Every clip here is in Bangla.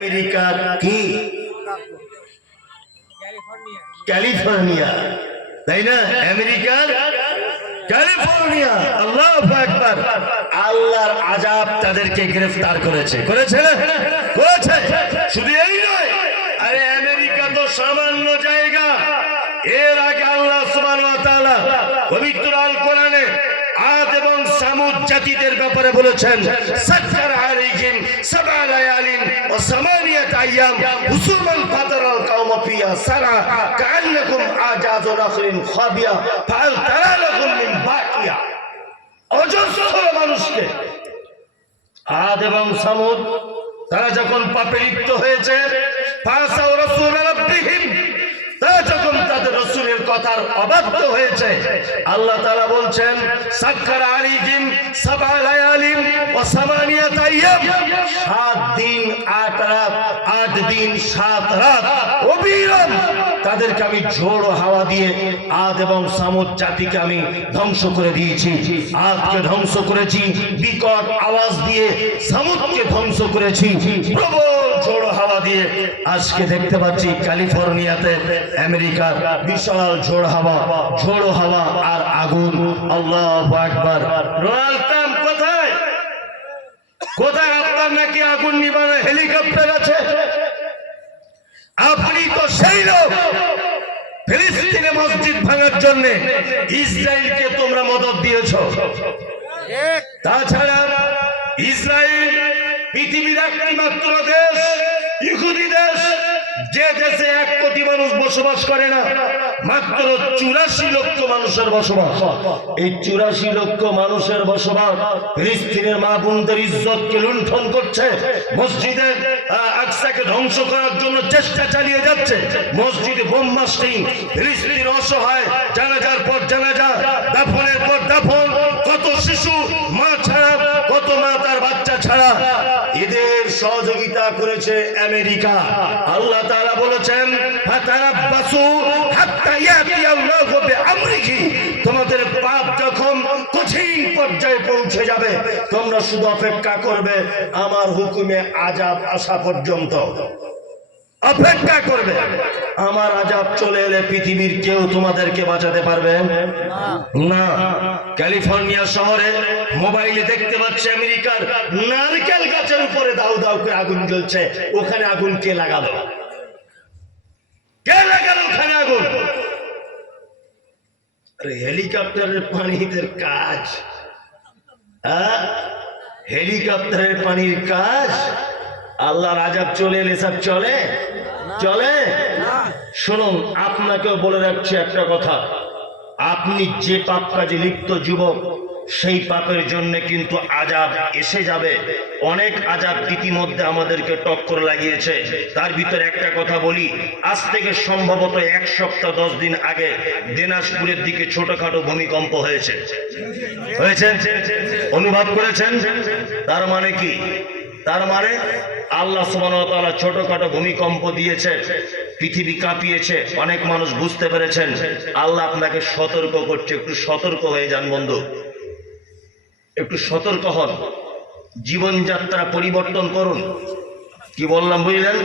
আমেরিকা কি ক্যালিফোর্নিয়া, তাই না? আমেরিকার ক্যালিফোর্নিয়া। আল্লাহু আকবার। আল্লাহর আযাব তাদেরকে গ্রেফতার করেছে। শুধু এই নয়, আরে আমেরিকা তো সামান্য জায়গা। এর আগে আল্লাহ সুবহানাহু ওয়া তাআলা পবিত্র আল কোরআনে আদ এবং সামুদ জাতিদের ব্যাপারে বলেছেন, সাক্কার আলাইহিম সাবআ লায়ালিন ওয়া সামানিয়াত আইয়াম হুসুমান ফাতারাল কওমা ফিহা সারা কাআন্নাকুম আজাযু নাখলিন খাবিয়া ফাল তারা লাকুম মিন বাকিয়া। অজস্র মানুষকে আদ এবং সামুদ তারা যখন পাপে লিপ্ত হয়েছে, ফাসাউ রাসূল রাব্বিহিম, তারা যখন তাদের রাসূলের কথার অবাধ্য হয়েছে, আল্লাহ তাআলা বলছেন সাক্কার আলাইহিম সাবআ লায়ালিন ওয়া সামানিয়াত আইয়াম, 7 দিন 8 রাত, 8 দিন 7 রাত অবিরাম তাদেরকে আমি ঝোড়ো হাওয়া দিয়ে আদ এবং সামুদ জাতিকে আমি ধ্বংস করে দিয়েছি। আদকে ধ্বংস করেছি বিকট আওয়াজ দিয়ে, সামুদকে ধ্বংস করেছি প্রবল ঝোড়ো হাওয়া দিয়ে। আজকে দেখতে পাচ্ছি ক্যালিফোর্নিয়াতে আমেরিকার বিশাল ঝোড়ো হাওয়া আর আগুন। আল্লাহু আকবার। ডোনাল্ড ট্রাম্প কোথায়? আপনার নাকি আগুন নিবানোর হেলিকপ্টার আছে? আপনি তো সেই লোক ফিলিস্তিনে মসজিদ ভাঙার জন্য ইসরায়েলকে তোমরা মদদ দিয়েছো। তাছাড়া ইসরায়েল পৃথিবীর একমাত্র দেশ, ইহুদি দেশ, যে দেশে 1 কোটি মানুষ বসবাস করে না, মাত্র 84 লক্ষ মানুষের বসবাস। এই 84 লক্ষ মানুষের বসবাস ফিলিস্তিনের মা বোনদের ইজ্জতকে লুণ্ঠন করছে, মসজিদের আকসাকে ধ্বংস করার জন্য চেষ্টা চালিয়ে যাচ্ছে, মসজিদে বোম মাস্টিং, ফিলিস্তিন অসহায়, জানাজার পর জানাজা, দাফনের পর দাফন, কত শিশু মা ছাড়া, কত মা তার বাচ্চা ছাড়া, এদের সহযোগিতা করেছে আমেরিকা। আল্লাহ তাআলা বলেছেন ফাতারাব্বাসু হাত্তা ইয়াতিয়াল্লাহু বিআমরিহি, তোমাদের পাপ যখন কঠিন পর্যায়ে পৌঁছে যাবে, তোমরা শুধু অপেক্ষা করবে আমার হুকুমে আযাব আসা পর্যন্ত। অপেক্ষা করবে, আমার আযাব চলে এলে পৃথিবীর কেউ তোমাদেরকে বাঁচাতে পারবে না। ক্যালিফোর্নিয়া শহরে মোবাইলে দেখতে পাচ্ছে আমেরিকার নারকেল গাছের উপরে দাউ দাউ করে আগুন জ্বলছে। ওখানে আগুন কে লাগালো? ওখানে আগুন? আরে হেলিকপ্টারের পানির কাজ, হেলিকপ্টারের পানির কাজ। আল্লাহর আযাব চলে এলে সব চলে? শুনুন, আপনাকেও বলে রাখছি একটা কথা, আপনি যে পাপ কাজে লিপ্ত যুবক, সেই পাপের জন্য কিন্তু আযাব এসে যাবে। অনেক আযাব ইতিমধ্যে আমাদেরকে টক্কর লাগিয়েছে। তার ভিতরে একটা কথা বলি, আজ থেকে সম্ভবত 1 সপ্তাহ 10 দিন আগে দিনাজপুরের দিকে ছোটখাটো ভূমিকম্প হয়েছে। অনুভব করেছেন? তার মানে কি? তার মানে আল্লাহ সুবহানাহু ওয়া তাআলা ছোটখাটো ভূমিকম্প দিয়েছে, পৃথিবী কাঁপিয়েছে, অনেক মানুষ বুঝতে পেরেছেন। আল্লাহ আপনাকে সতর্ক করছে, একটু সতর্ক হয়ে যান বন্ধু, একটু সতর্ক হন, জীবনযাত্রা পরিবর্তন করুন। কি বললাম বুঝলেন?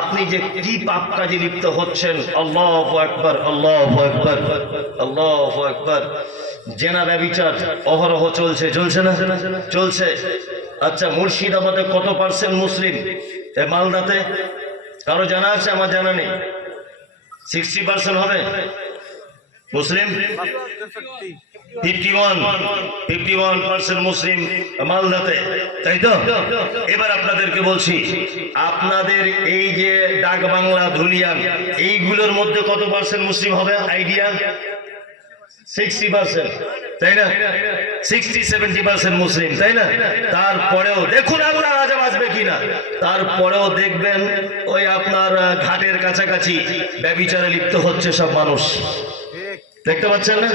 আপনি যে কি পাপ কাজে লিপ্ত হচ্ছেন, আল্লাহু আকবার, আল্লাহু আকবার, আল্লাহু আকবার। জেনা ব্যভিচার অহরহ চলছে না? চলছে। আচ্ছা, মুর্শিদাবাদে কত পার্সেন্ট মুসলিম? মালদাতে কারো জানা আছে? আমার জানা নেই। 60% হবে মুসলিম, 51% মুসলিম মালদাতে, তাই তো? এবার আপনাদেরকে বলছি, আপনাদের এই যে ডাক বাংলা, ধুলিয়ান, এইগুলোর মধ্যে কত পার্সেন্ট মুসলিম হবে আইডিয়া? 60%, তাই না? 60-70% মুসলিম, তাই না? তারপরেও দেখুন আল্লাহর আযাব আসবে কিনা। তারপরেও দেখবেন ওই আপনার ঘাটের কাছাকাছি ব্যভিচারে লিপ্ত হচ্ছে সব মানুষ। দেখতে পাচ্ছেন না?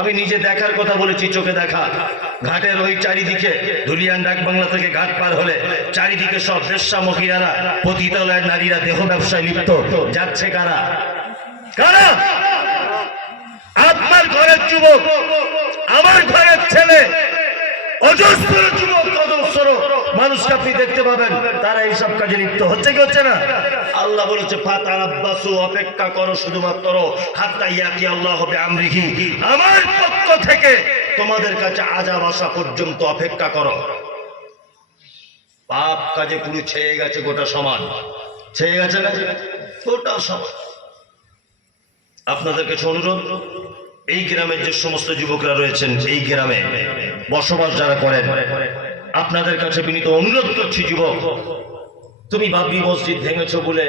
আমি নিজে দেখার কথা বলেছি, চোখে দেখা। ঘাটের ওই চারিদিকে, ধুলিয়ান ডাক বাংলা থেকে ঘাট পার হলে চারিদিকে সব বেশ্যা মহিলারা, পতিতালয়ের নারীরা দেহ ব্যবসায় লিপ্ত। যাচ্ছে কারা? আপনার ঘরের যুবক, আমার ঘরের ছেলে, অজস্র যুবক অজস্র মানুষকে আপনি দেখতে পাবেন তারা এইসব কাজে লিপ্ত হচ্ছে কি হচ্ছে না? আল্লাহ বলেছে ফাতারাব্বাসু, অপেক্ষা করো শুধুমাত্র হাত্তা ইয়াতি আল্লাহু বিআমরিহি, আমার পক্ষ থেকে তোমাদের কাছে আযাব আসা পর্যন্ত অপেক্ষা করো। পাপ কাজে পুরো ছেয়ে গেছে গোটা সমাজ, ছেয়ে গেছে না গোটা সমাজ। আপনাদের কাছে অনুরোধ, এই গ্রামের যে সমস্ত যুবকরা রয়েছেন, এই গ্রামে বসবাস যারা করেন, আপনাদের কাছে বিনীত অনুরোধ করছি, যুবক, তুমি বাবরি মসজিদ ভেঙেছো বলে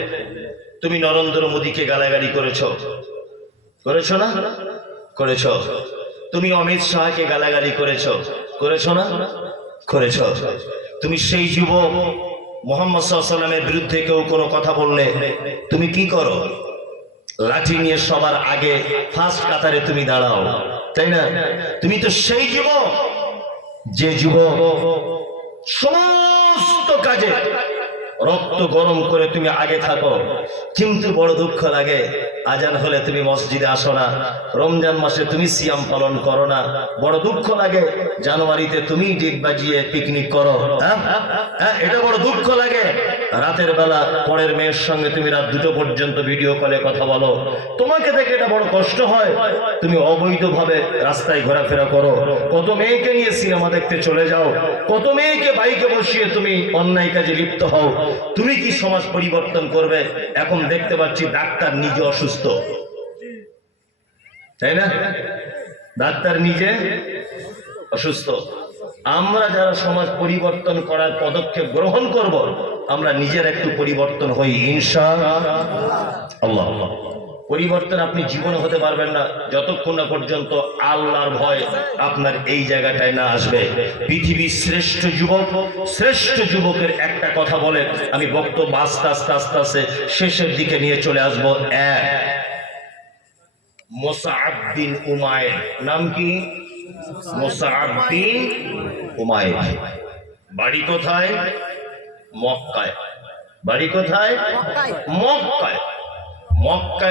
তুমি নরেন্দ্র মোদীকে গালাগালি করেছো, করেছো না? করেছো। তুমি অমিত শাহকে গালাগালি করেছো, করেছো না? করেছো। তুমি সেই যুবক মুহাম্মদ সাল্লাল্লাহু আলাইহি ওয়াসাল্লামের বিরুদ্ধে কেউ কোনো কথা বললে তুমি কি করো? লাঠি নিয়ে সবার আগে ফার্স্ট কাতারে তুমি দাঁড়াও, তাই না? তুমি তো সেই যুবক যে যুবক সমস্ত কাজে রক্ত গরম করে তুমি আগে থাকো, কিন্তু বড় দুঃখ লাগে আজান হলে তুমি মসজিদে আসো না, রমজান মাসে তুমি সিয়াম পালন করো না, বড় দুঃখ লাগে জানুয়ারিতে তুমি ডিগ বাজিয়ে পিকনিক করো, হ্যাঁ এটা বড় দুঃখ লাগে। রাতের বেলা পরের মেয়ের সঙ্গে তুমি রাত 2টো পর্যন্ত ভিডিও কলে কথা বলো, তোমাকে দেখে এটা বড় কষ্ট হয়। তুমি অবৈধভাবে রাস্তায় ঘোরাফেরা করো, কত মেয়েকে নিয়ে সিনেমা দেখতে চলে যাও, কত মেয়েকে বাইকে বসিয়ে তুমি অন্যায় কাজে লিপ্ত হও। তুমি কি সমাজ পরিবর্তন করবে? এখন দেখতে পাচ্ছি ডাক্তার নিজে অসুস্থ, তাই না? ডাক্তার নিজে অসুস্থ। আমরা যারা সমাজ পরিবর্তন করার পদক্ষেপ গ্রহণ করব, আমরা নিজের একটু পরিবর্তন হই ইনশাআল্লাহ। পরিবর্তন আপনি জীবনে হতে পারবেন না যতক্ষণ না পর্যন্ত আল্লাহর ভয় আপনার এই জায়গাটায় না আসবে। পৃথিবীর শ্রেষ্ঠ যুবক, শ্রেষ্ঠ যুবকের একটা কথা বলে আমি বক্তব্য আস্তে আস্তে আস্তে আস্তে শেষের দিকে নিয়ে চলে আসবো। এক, মুসআব বিন উমাইর। নাম কি? মুসআব বিন উমাইর। বাড়ি কোথায়? মক্কায়। বাড়ি কোথায়? মক্কায়। মক্কায়